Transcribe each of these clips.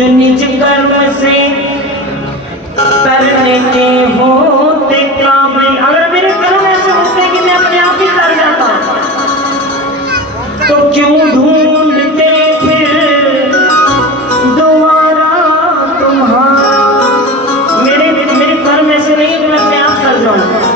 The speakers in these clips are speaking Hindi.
जो निज कर्म से करने के होते काम। अगर मेरे कर्म ऐसे होते कि मैं अपने आप ही कर जाता तो क्यों ढूंढते फिर दोबारा तुम्हारा। मेरे कर्म ऐसे नहीं कि मैं अपने आप कर जाऊं।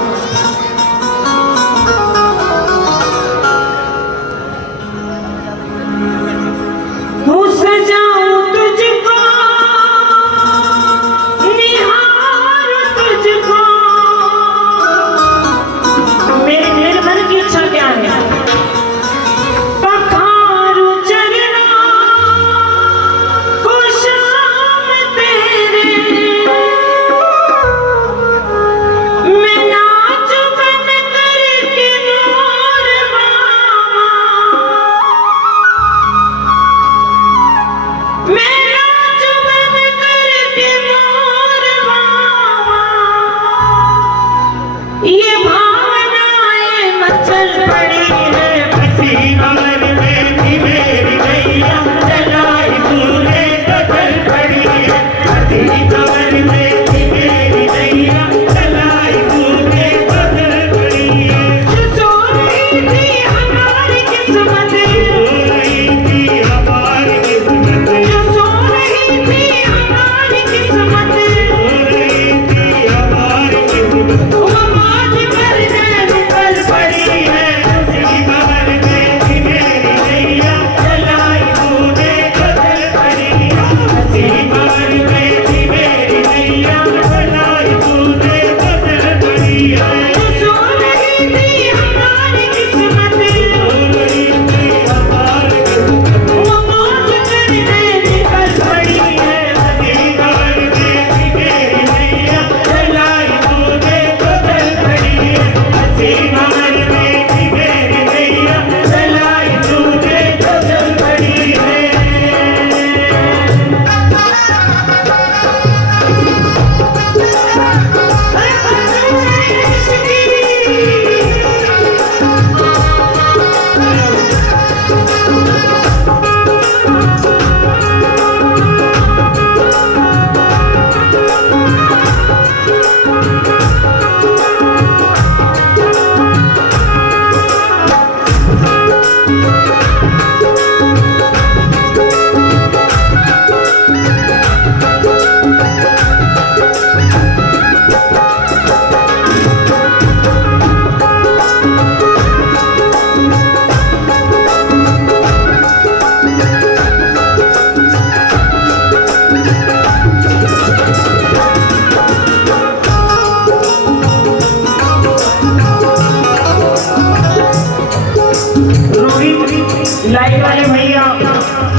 लाइट वाले भैया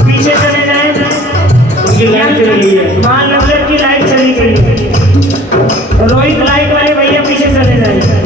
पीछे चले जाए, उनकी लाइट चली गई है। मान नंबर की लाइट चली गई है। रोहित लाइट वाले भैया पीछे चले जाए।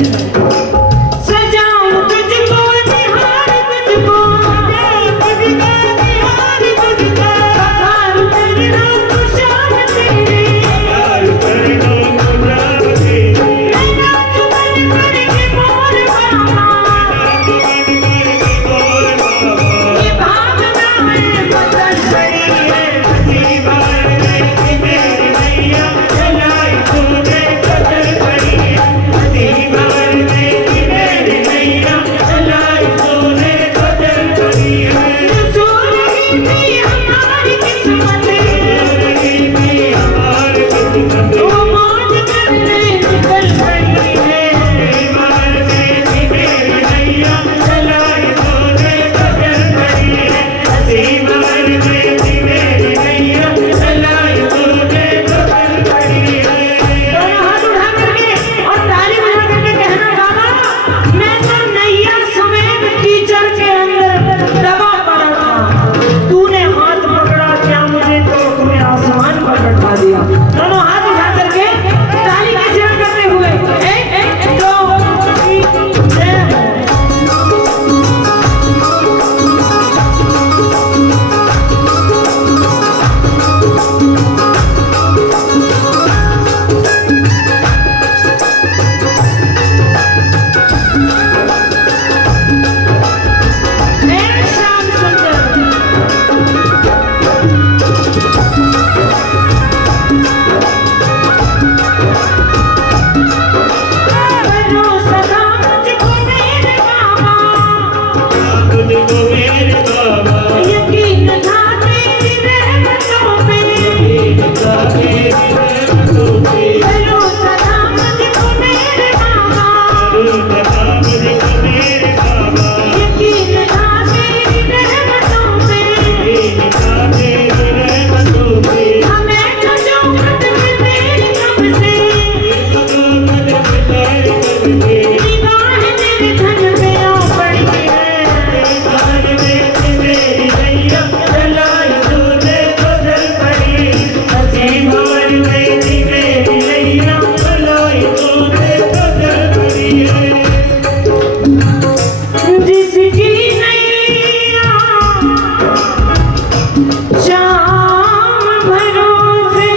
शाम भरोसे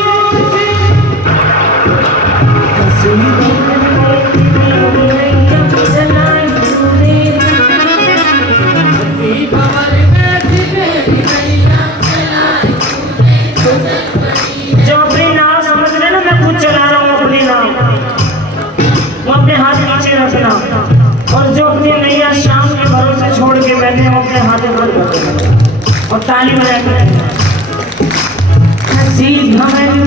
जो अपनी नाव समझ रहे ना, मैं खुद चला रहा हूँ अपनी नाव, वो अपने हाथ नीचे रखना, और जो अपनी नैया शाम के भरोसे छोड़ के बैठे हैं अपने हाथ में और ताली बजा के हंसी भंवर